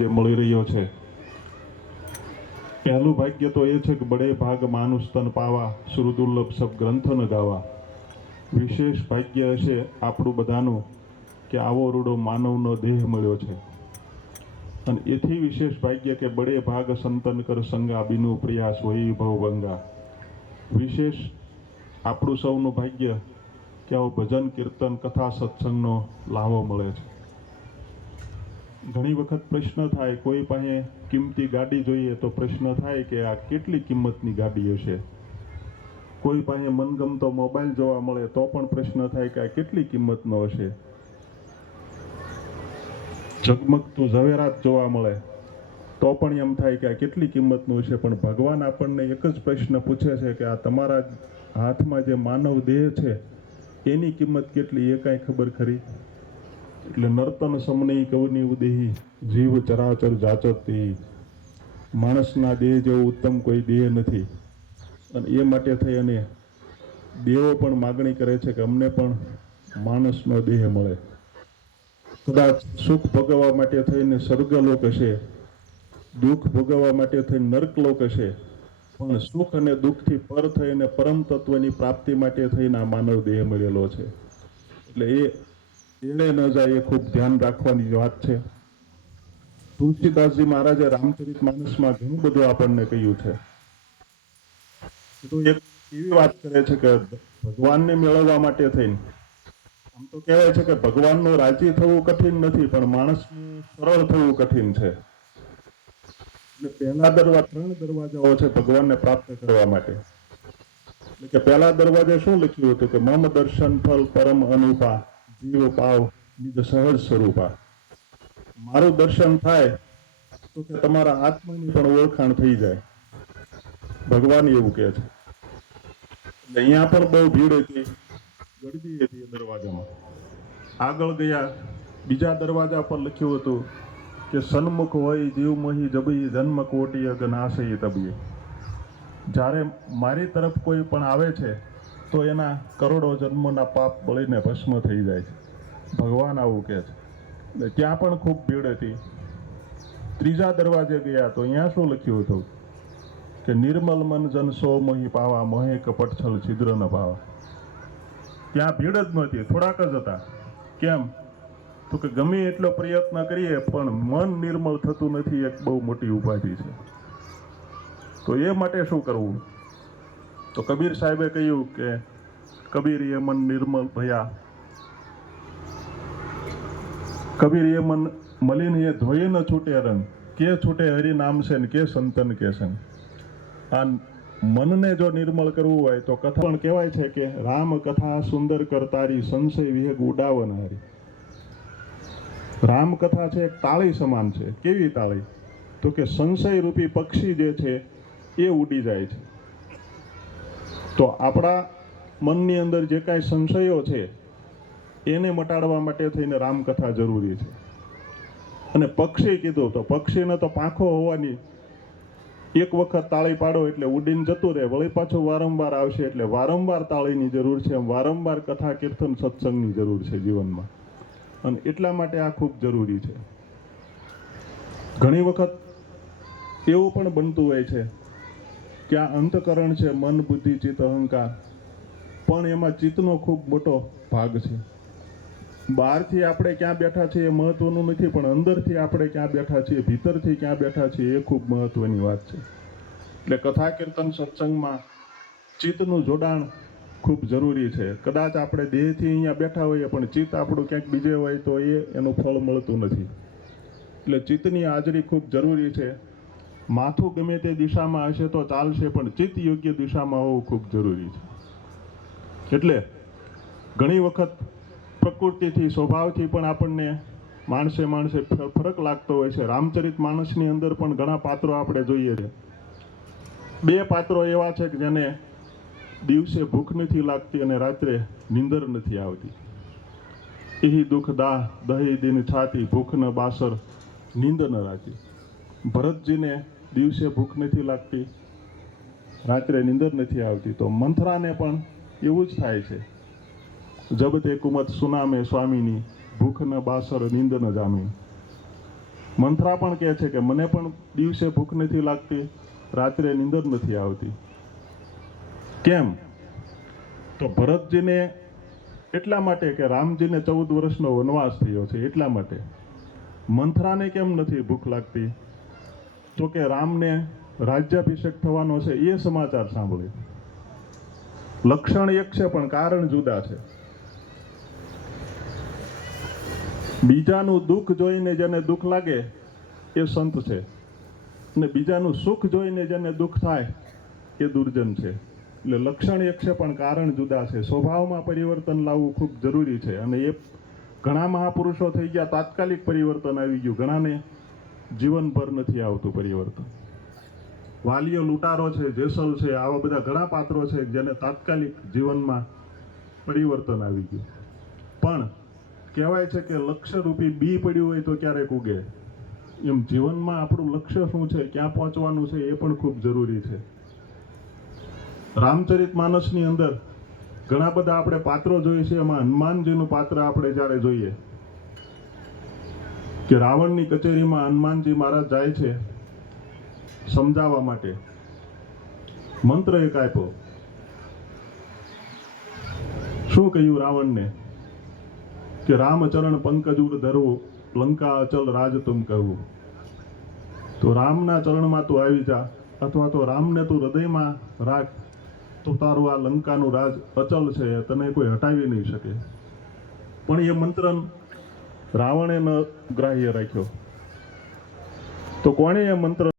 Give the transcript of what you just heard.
જે મળી રહ્યો છે. પહેલું ભાગ્ય તો એ છે કે બડે ભાગ માનુષ તન પાવા શ્રુ સબ ગ્રંથ ન ગાવા. વિશેષ ભાગ્ય હશે આપણું બધાનું કે આવો રૂડો માનવનો દેહ મળ્યો છે. અને એથી વિશેષ ભાગ્ય કે બડે ભાગ સંતન કર સંગા બિનુ પ્રયાસ હોય ભવ ગંગા. વિશેષ આપણું સૌનું ભાગ્ય કે આવો ભજન કીર્તન કથા સત્સંગનો લાવો મળે છે. ઘણી વખત પ્રશ્ન થાય, કોઈ પાસે કિંમતી ગાડી જોઈએ તો પ્રશ્ન થાય કે આ કેટલી કિંમતની ગાડી હશે? કોઈ પાસે મનગમતો મોબાઈલ જોવા મળે તો પણ પ્રશ્ન થાય કે આ કેટલી કિંમતનો હશે? ઝગમગતું ઝવેરાત જોવા મળે તો પણ એમ થાય કે આ કેટલી કિંમતનું હશે, પણ ભગવાન આપણને એક જ પ્રશ્ન પૂછે છે કે આ તમારા હાથમાં જે માનવ દેહ છે, એની કિંમત કેટલી? એ કાંઈ ખબર ખરી? એટલે નર્તન સમની કવની ઉદેહી, જીવ ચરાચર જાચતી માણસના દેહ જેવો ઉત્તમ કોઈ દેહ નથી. અને એ માટે થઈ અને દેવો પણ માગણી કરે છે કે અમને પણ માણસનો દેહ મળે. કદાચ સુખ ભોગવવા માટે થઈને સ્વર્ગલોક હશે, દુઃખ ભોગવવા માટે થઈને નર્કલોક હશે, પણ સુખ અને દુઃખથી પર થઈને પરમ તત્વની પ્રાપ્તિ માટે થઈને આ માનવ દેહ મળેલો છે. એટલે એ એળે ન એ ખૂબ ધ્યાન રાખવાની વાત છે. તુલસીદાસજી મહારાજે રામચરિત માનસમાં ઘણું બધું આપણને કહ્યું છે. એક એવી વાત કરે છે કે ભગવાનને મેળવવા માટે થઈને. આમ તો કહેવાય છે કે ભગવાનનું રાજી થવું કઠિન નથી, પણ માણસનું સરળ થવું કઠિન છે. એટલે પહેલા દરવાજા ત્રણ દરવાજાઓ છે ભગવાનને પ્રાપ્ત કરવા માટે. એટલે કે પહેલા દરવાજે શું લખ્યું હતું કે મમ દર્શન ફલ પરમ અનુપા. જીવ પાવ નિજ સહજ સ્વરૂપા મારું દર્શન થાય તો કે તમારા આત્માની પણ ઓળખાણ થઈ જાય. ભગવાન એવું કહે છે. અહીંયા પણ બહુ ભીડ હતી. ગડબી હતી દરવાજામાં. આગળ ગયા. બીજા દરવાજા પર લખ્યું હતું કે સન્મુખ હોય જીવ મહી જબી જન્મ કોટી અગનાશય તબીએ જ્યારે મારી તરફ કોઈ પણ આવે છે તો એના કરોડો જન્મોના પાપ બળીને ભસ્મ થઈ જાય છે. ભગવાન આવું કહે છે. ત્યાં પણ ખૂબ ભીડ હતી. ત્રીજા દરવાજે ગયા તો અહીંયા શું લખ્યું હતું? કે નિર્મલ મન જન સો મોહી પાવા, મોહે કપટ છલ છિદ્ર ન પાવા. ત્યાં ભીડ જ નહોતી, થોડાક જ હતા. કેમ? તો કે ગમે એટલો પ્રયત્ન કરીએ, પણ મન નિર્મળ થતું નથી, એક બહુ મોટી ઉપાધિ છે. તો એ માટે શું કરવું? તો કબીર સાહેબે કહ્યું કે કબીર યમન નિર્મલ ભયા. કબીર યમન મલિન એ ધોઈ ન છૂટે રંગ કે છૂટે હરિ નામ છે ને કે સંતન કે સંગ આ મનને જો નિર્મળ કરવું હોય તો કથા પણ કહેવાય છે કે રામ કથા સુંદર કરતારી સંશય વિહેગ ઉડાવનારી રામ કથા છે એક તાળી સમાન છે. કેવી તાળી? તો કે સંશય રૂપી પક્ષી જે છે એ ઉડી જાય છે. તો આપણા મનની અંદર જે કાંઈ સંશયો છે, એને મટાડવા માટે થઈને રામકથા જરૂરી છે. અને પક્ષી કીધું તો, પક્ષીને તો પાંખો હોવાની એક વખત તાળી પાડો એટલે ઉડીને જતું રહે, વળી પાછું વારંવાર આવશે એટલે વારંવાર તાળીની જરૂર છે એમ વારંવાર કથા કીર્તન સત્સંગની જરૂર છે જીવનમાં. અને એટલા માટે આ ખૂબ જરૂરી છે. ઘણી વખત એવું પણ બનતું હોય છે કે આ અંતકરણ છે મન, બુદ્ધિ, ચિત્ત, અહંકાર. પણ એમાં ચિત્તનો ખૂબ મોટો ભાગ છે. બહારથી આપણે ક્યાં બેઠા છીએ એ મહત્વનું નથી, પણ અંદરથી આપણે ક્યાં બેઠા છીએ, ભીતરથી ક્યાં બેઠા છીએ એ ખૂબ મહત્વની વાત છે. એટલે કથા કીર્તન સત્સંગમાં ચિત્તનું જોડાણ ખૂબ જરૂરી છે. કદાચ આપણે દેહથી અહીંયા બેઠા હોઈએ, પણ ચિત્ત આપણું ક્યાંક બીજે હોય તો એ એનું ફળ મળતું નથી. એટલે ચિત્તની હાજરી ખૂબ જરૂરી છે. માથું ગમે તે દિશામાં હશે તો ચાલશે, પણ ચિત્ત યોગ્ય દિશામાં હોવું ખૂબ જરૂરી છે. એટલે ઘણી વખત પ્રકૃતિથી, સ્વભાવથી પણ આપણને માણસે માણસે ફરક લાગતો હોય છે. રામચરિત માણસની અંદર પણ ઘણા પાત્રો આપણે જોઈએ છે. બે પાત્રો એવા છે કે જેને દિવસે ભૂખ નથી લાગતી અને રાત્રે નીંદર નથી આવતી. એહી દુઃખ, દાહ, દહી દિન છાતી ભૂખ ન, બાસર, નીંદ ન રાતી ભરતજીને દિવસે ભૂખ નથી લાગતી, રાત્રે નીંદર નથી આવતી, તો મંથરાને પણ એવું જ થાય છે. જબ તે કુમત સુનામે સ્વામીની ભૂખ ન બાસર, નીંદ ન જામી. મંથરા પણ કહે છે કે મને પણ દિવસે ભૂખ નથી લાગતી, રાત્રે નીંદર નથી આવતી. કેમ? તો ભરતજીને એટલા માટે કે રામજીને ચૌદ વર્ષનો વનવાસ થયો છે, એટલા માટે. મંથરાને કેમ નથી ભૂખ લાગતી? તો કે રામને રાજ્યાભિષેક થવાનો છે, એ સમાચાર સાંભળે. લક્ષણ એક છે, પણ કારણ જુદા છે. બીજાનું દુઃખ જોઈને જેને દુઃખ લાગે, એ સંત છે. અને બીજાનું સુખ જોઈને જેને દુઃખ થાય, એ દુર્જન છે. એટલે લક્ષણ એક છે, પણ કારણ જુદા છે. સ્વભાવમાં પરિવર્તન લાવવું ખૂબ જરૂરી છે. અને એ ઘણા મહાપુરુષો થઈ ગયા, તાત્કાલિક પરિવર્તન આવી ગયું. ઘણાને જીવનભર નથી આવતું પરિવર્તન. વાલીઓ લૂંટારો છે, જેસલ છે, આવા બધા ઘણા પાત્રો છે જેને તાત્કાલિક જીવનમાં પરિવર્તન આવી ગયું. પણ કહેવાય છે કે લક્ષ્યરૂપી બી પડ્યું હોય તો ક્યારેક ઉગે. એમ જીવનમાં આપણું લક્ષ્ય શું છે, ક્યાં પહોંચવાનું છે એ પણ ખૂબ જરૂરી છે. રામચરિત માનસની અંદર ઘણા બધા આપણે પાત્રો જોઈએ છે, એમાં હનુમાનજીનું પાત્ર આપણે જ્યારે જોઈએ કે રાવણની કચેરીમાં હનુમાનજી મહારાજ જાય છે સમજાવવા માટે. મંત્ર એક આપ્યો. શું કહ્યું રાવણને? કે રામચરણ પંકજુર ધરવું, લંકા અચલ રાજ તુમ કહું તો રામના ચરણમાં તું આવી જા, અથવા તો રામને તું હૃદયમાં રાખ. તો તારું આ લંકાનું રાજ અચલ છે, તને કોઈ હટાવી નહીં શકે. પણ એ મંત્ર રાવણે ન ગ્રાહ્ય રાખ્યો. તો કોણે એ મંત્ર